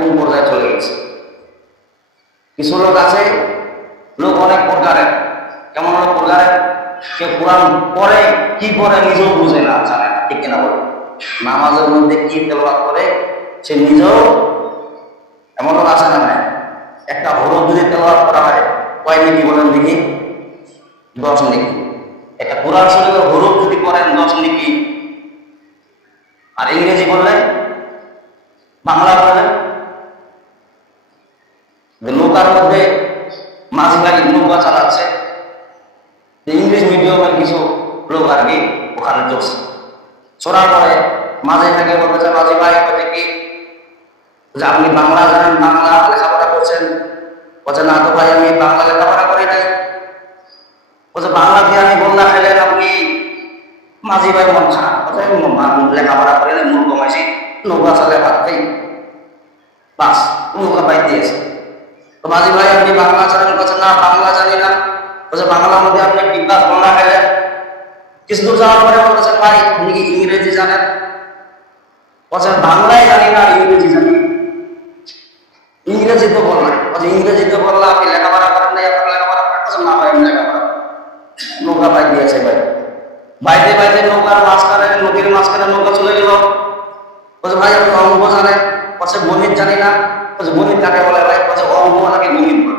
কোন পর্যায়ে চলে গেছে। কিছু লোক আছে, লোক অনেক প্রকারের। কেমন লোক প্রকারের? কেউ কোরআন পড়ে, কি পড়ে নিজেও বুঝে না, জানে না, ঠিক কিনা বলে? নামাজের মধ্যে কি তেলাওয়াত করে সে নিজেও, এমন লোক আছে না? নাই? একটা হরফ যদি তেলাওয়াত করা হয় কয় নেকি বলেন দেখি? 10 নেকি। একটা কোরআন শরীফের হরফ যদি করেন 10 নেকি। আর ইংরেজি বললে, বাংলা বললে, নৌকার মধ্যে মাঝি ভাই নৌকা চালাচ্ছে, ইংলিশ মিডিয়ামের কিছু লোক আর কি ওখানে চলছে। চড়ার পরে মাঝে থেকে বলতেছে, মাঝি ভাই বলতে কি যে আপনি বাংলা জানেন, বাংলা লেখাপড়া করছেন? বলছে না তো ভাই, আমি বাংলা লেখাপড়া করি নাই। বলছে বাংলা দিয়ে আমি বন্যা খেলেন আপনি? মাঝি ভাই মন খারাপ, বলছে লেখাপড়া করে নাই, মূল কমাইছি, নৌকা চালে ভাত খাই, বাস নৌকা পাই দিয়েছে। তো মাঝি ভাই আপনি বাংলা জানেন? বলছে না বাংলা জানি না। বলছে বাংলার মধ্যে আপনি বিকাশ বন্যা খেলেন? কিছু দূর যাওয়ার পরে বলছে ভাই আপনি কি ইংরেজি জানেন? বলছে বাংলায় জানি না, ইংরেজি জানি। ইংরেজি তো বললাম। বলছে ইংরেজি তো বললাম, আপনি লেখাপড়া করেন নাই, আপনার লেখাপড়া করেন? না ভাই আমি লেখাপড়া। নৌকা পাই দিয়েছে ভাই। বাইতে বাইতে নৌকার মাঝখানে, নদীর মাঝখানে নৌকা চলে গেল। বলছে ভাই আপনি অঙ্ক জানেন? বলছে গণিত জানি না। বলছে গণিত কাকে বলে ভাই? বলছে অঙ্ক নাকি গণিত বলে।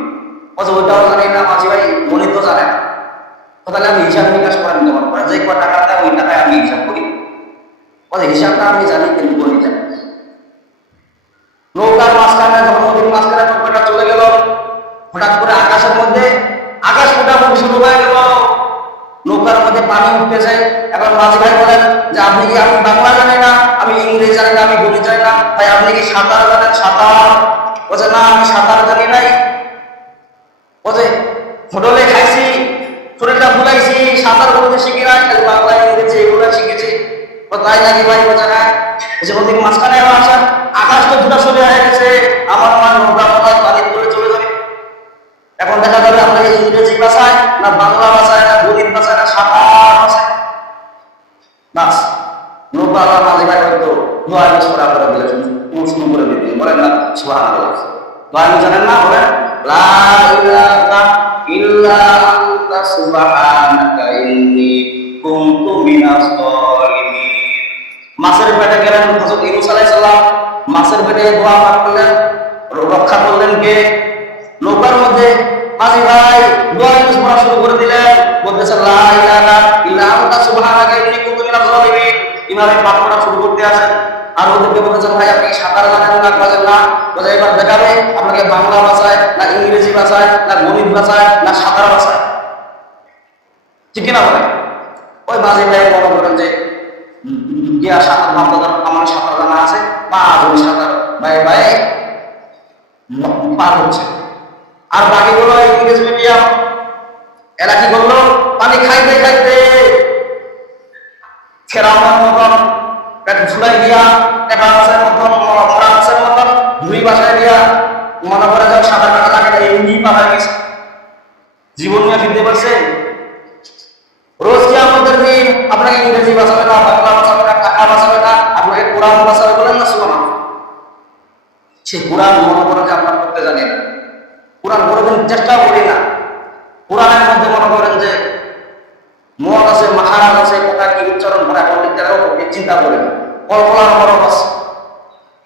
বলছে ওইটাও জানি না মাঝি ভাই, গণিত তো জানে না। তাহলে আমি হিসাব নিকাশ করেন কেমন করে? যে কয় টাকা দেয় ওই টাকায় আমি হিসাব করি। বলছে হিসাবটা আমি জানি কিন্তু গণিত জানি। নৌকার মাঝখানে, যখন নদীর মাঝখানে নৌকাটা চলে গেল, হঠাৎ করে আকাশের মধ্যে আকাশ মোটামুটি শুরু হয়ে গেল, নৌকার মধ্যে পানি উঠতেছে। এখন মাঝি ভাই বলেন যে আপনি কি, আমি বাংলা জানি না, আমি ইংরেজি জানি না, আমি গণিত জানি না, ভাই আপনি কি সাঁতার জানেন? সাঁতার? বলছে না আমি সাঁতার জানি নাই। বলছে হোটেলে খাইছি, শরীরটা ভুলাইছি, সাঁতার করতে শিখি নাই, খালি বাংলা ইংরেজি এগুলো শিখেছি। তাই নাকি ভাই? বলছে হ্যাঁ। বলছে ওদিকে মাঝখানে এবার আসেন, আকাশ তো দুটা সরে হয়ে গেছে, আমার মা নৌকা মাথায় পানি তুলে চলে যাবে। এখন দেখা যাবে আপনাকে ইংরেজি ভাষায় না বাংলা ভাষায় না গণিত ভাষায় না সাঁতার ভাষায়, বাস নৌকা আল্লাহ মাঝে ভাই হয়তো দোয়া সরা করে দিলে, প্রশ্ন করে দিতে বলেন না সুবহানাল্লাহ। দোয়া জানেন না? বলেন লা ইলাহা ইল্লা আনতা সুবহানাকা ইন্নী কুনতু মিনাজ জালিমিন। মাছের পেটে গেলেন হযরত ইউনূস আলাইহিস সালাম, মাছের পেটে দোয়া করলেন, রক্ষা করলেন কে? নৌকার মধ্যে মাঝি ভাই দোয়া পড়া শুরু করে দিলেন, বলতেছে লা ইলাহা ইল্লা আনতা সুবহানাকা ইন্নী কুনতু মিনাজ জালিমিন। ইমামে পাঠ করা শুরু করতে আছেন, আর ওদেরকে বলতেছেন ভাই আপনি সাঁতার জানেন না? বলেন না। বলে এবার দেখাবে আপনাকে বাংলা ভাষায় না ইংরেজি ভাষায় না গণিত ভাষায় না সাঁতার ভাষায়, ঠিক কিনা বলেন? ওই মাঝি ভাই মনে করেন যে গিয়া সাঁতার মাপদার, আমার সাঁতার জানা আছে, মা ওই সাঁতার ভাই ভাই পার হচ্ছে। আর বাকিগুলো ইংলিশ মিডিয়াম, এরা কি করলো? পানি খাইতে খাইতে ফেরাউনের মতন পেট ফুলাই দিয়া, এবারের মতন ফরান্সের মতন দুই বাসায় দিয়া মনে করে যাও সাঁতার কাটা লাগে না, এমনি পাওয়া গেছে। জীবন নিয়ে ফিরতে পারছে? রোজ কি আমাদের দিন আপনাকে ইংরেজি ভাষাবে না, বাংলা ভাষাবে না, টাকা ভাষাবে না, আপনাকে কোরআন ভাষাবে বলেন না সুবহানাল্লাহ। সেই কোরআন মনে করেন যে আপনার করতে জানি না, কোরআন কোনোদিন চেষ্টাও করি না। কোরআনের মধ্যে মনে করেন যে মত আছে, মাহারাজ আছে, কথা কি উচ্চারণ করে এখন চিন্তা করেন, কল্পনার বরফ আছে।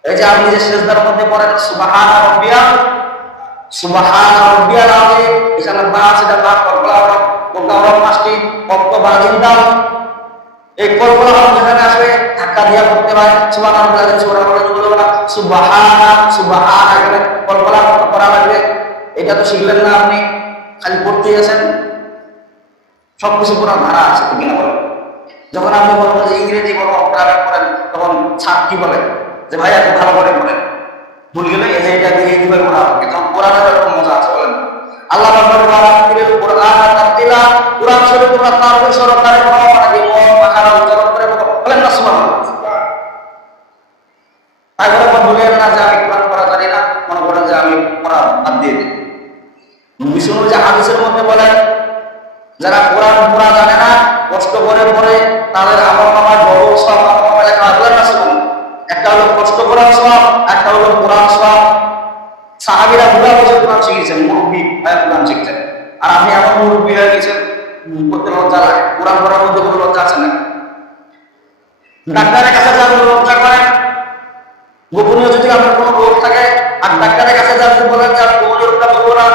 এই যে আপনি যে সেজদার মধ্যে পড়েন সুবহানা রাব্বিয়াল, সুবহানা রাব্বিয়াল আযীম, এখানে বা আছে, এটা বা কল্পনা বরফ পাঁচটি কত বাজিন দাও, এই কল্পনা বরফ যেখানে আসবে ধাক্কা দিয়া করতে হয় সুবহানা রাব্বিয়াল আযীম, সুবহানা রাব্বিয়াল আযীম, সুবহানা সুবহানা, এখানে কল্পনা করা লাগবে। এটা তো শিখলেন না আপনি, খালি পড়তেই আছেন, সবকিছু পুরো ধারা আছে, ঠিক না বলেন? যখন আপনি বলবেন যে ইংরেজি বলবো গ্রামে পড়েন, তখন ছাত্র কি বলে যে ভাই এত ভালো করে পড়েন, ভুল গেলে এই যে এটা দিয়ে দিবে পড়া হবে। তখন কোরআনের একটা মজা আছে, বলেন আল্লাহ কোরআন শরীফ তোমরা তার সরকারে পড়ো নাকি মন মাখারা উচ্চারণ করে পড়ো, বলেন না সুবহানাল্লাহ। তাই বলে বলেন না যে আমি কোরআন পড়া জানি না, মনে করেন যে আমি পড়া বাদ দিয়ে দিই। বিষ্ণু যে হাদিসের মধ্যে বলেন যারা কোরআন পড়া জানে না, কষ্ট করে পড়ে, তাদের আমলনামায় ডবল সওয়াব আমলনামায় লেখা হয়, বলেন না সুবহানাল্লাহ। একটা হলো কষ্ট করার সওয়াব, একটা হলো কোরআন সওয়াব। সাহাবীরা বুড়া বছর কোরআন শিখেছেন, মুরব্বী হয়ে কোরআন শিখছেন, আর আপনি এমন মুরব্বী হয়ে গেছেন করতে লজ্জা লাগে। কোরআন পড়ার মধ্যে কোনো লজ্জা আছে না? ডাক্তারের কাছে যাবেন লজ্জা করেন, গোপনীয় যদি আপনার কোনো রোগ থাকে আর ডাক্তারের কাছে যাবেন বলেন যে আমি গোপনীয় রোগটা বলবো না,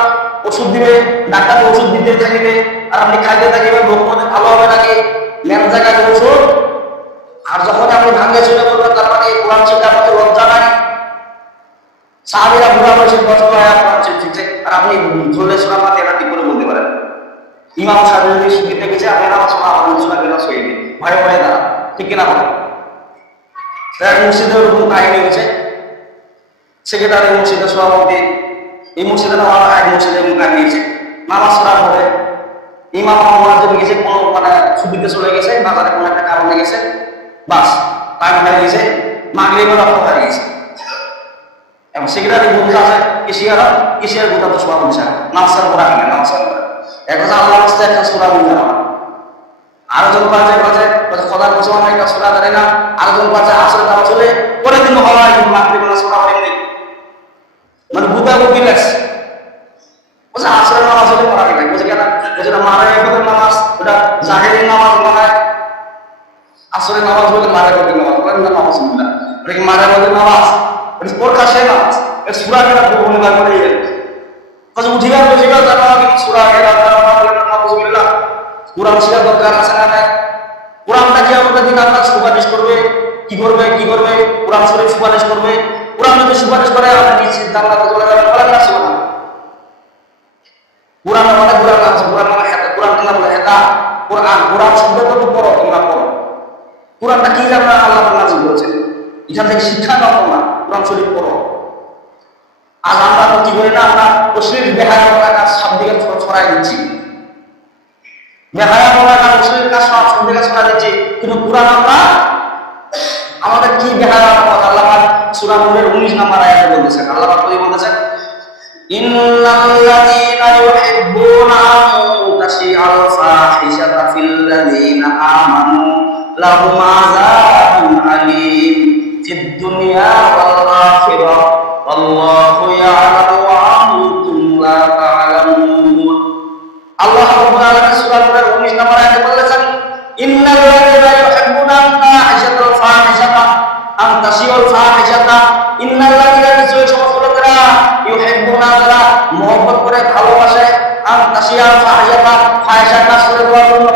ওষুধ দিবে, ডাক্তার ওষুধ দিতে থাকিবে আর আপনি খাইতে থাকিবেন, রোগ মধ্যে ভালো হবে নাকি মেন জায়গায় ওষুধ। আর যখন আপনি ভাঙ্গে চলে বলবেন তার মানে কোরআন শিখতে আপনাদের লজ্জা নাই। সাহাবীরা বুড়া বয়সের বছর হয় কোরআন শিখছে আর আপনি ঝোলে শোনা পাতে এটা ঠিক করে বলতে পারেন। ইমাম সাহেব যদি শিখিতে গেছে আপনি নামাজ শোনা আমাদের শোনা কেন সই দিন ভয়ে ভয়ে দাঁড়া, ঠিক কিনা বলেন? মসজিদের ওরকম কাহিনী হয়েছে, সেক্রেটারি মসজিদের সভাপতি, এই মসজিদে নামাজ এক মসজিদে এরকম কাহিনী হয়েছে, নামাজ পড়ার পরে ইমাম নামাজ জন্য গেছে, কোনো মানে ছুটিতে চলে গেছে, বাজারে কোনো একটা কারণে গেছে, বাস টাইম হয়ে গেছে, মাগরিবের রক্ত হয়ে গেছে। এবং সেক্রেটারি বলতে আছে কিসিয়ার গোটা তো সভা বলছে নামাজের পড়া কিনা নামাজের পড়া এখন আল্লাহ রাস্তায় একটা সুরা বুঝে না, আরো জন বাজে খোদার বছর আমি একটা সুরা জানি না, আরো জন বাজে আসলে নামাজ চলে পরে দিন হয় মাগরিব নামাজ পড়া হয়নি, মানে বুঝা বুদ্ধি লাগছে। বলছে আসলে নামাজ হলে পড়া কিনা, বলছে কেন বলছে না মারা একদের নামাজ, ওটা জাহেরি নামাজ মনে হয়, আসলে নামাজ বলে মারা একদের নামাজ বলেন না, নামাজ না ওটা কি মারা একদের নামাজ, ওটা প্রকাশে নামাজ, এটা সুরা কেনা ভুল না করে উঠিয়া বসিয়া জানা কিন্তু সুরা কেনা জানা কোরআন শিখার দরকার আছে না নাই? কোরআনটা কি আমাদের দিকে আপনার সুপারিশ করবে, কি করবে কোরআন শরীফ সুপারিশ করবে। কোরআন যদি সুপারিশ করে আপনি নিশ্চিত জান্নাতে চলে যাবেন, বলেন না সুবহানাল্লাহ। কোরআন মানে কোরআন আছে, কোরআন মানে এটা, কোরআন না বলে এটা কোরআন শব্দটা তো পড়ো, তোমরা পড়ো। কোরআনটা কি জানা আল্লাহ নাযিল করেছেন, এখান থেকে শিক্ষা নাও, তোমরা কোরআন শরীফ পড়ো। আজ আমরা তো কি করি না, আমরা অশ্লীল বেহায়া কাজ সব দিকে ছড়াই দিচ্ছি, বেহায়া কাজ অশ্লীল কাজ সব দিকে ছড়াই দিচ্ছি, কিন্তু কোরআন আমরা আমাদের কি বেহায়া কথা আল্লাহ সূরা নূরের 19 নম্বর আয়াতে বলতেছেন, আল্লাহ পাক বলতেছেন ইন্নাল্লাযীনা ইউহিব্বুনা আন তাশিআল ফাহিশাতা ফিল্লাযীনা আমানু লাহুম আযাবুন আলীম ফিদ দুনিয়া ওয়াল আখিরাহ আল্লাহু ইয়ালামু ওয়া আনতুম লা তা'লামুন। আল্লাহ রাব্বুল আলামিন সূরা নূরের 19 নম্বর আয়াতে বলেছেন ইন্নাল্লাযীনা ইউহিব্বুনা আন তাশিআল ফাহিশাতা, ইন্নাল্লাযীনা নিশ্চয় সমস্ত লোকেরা ইউহিব্বুনা যারা মহব্বত করে ভালোবাসে আন তাশিআল ফাহিশাতা ফাহিশা কাজ করে দেওয়ার জন্য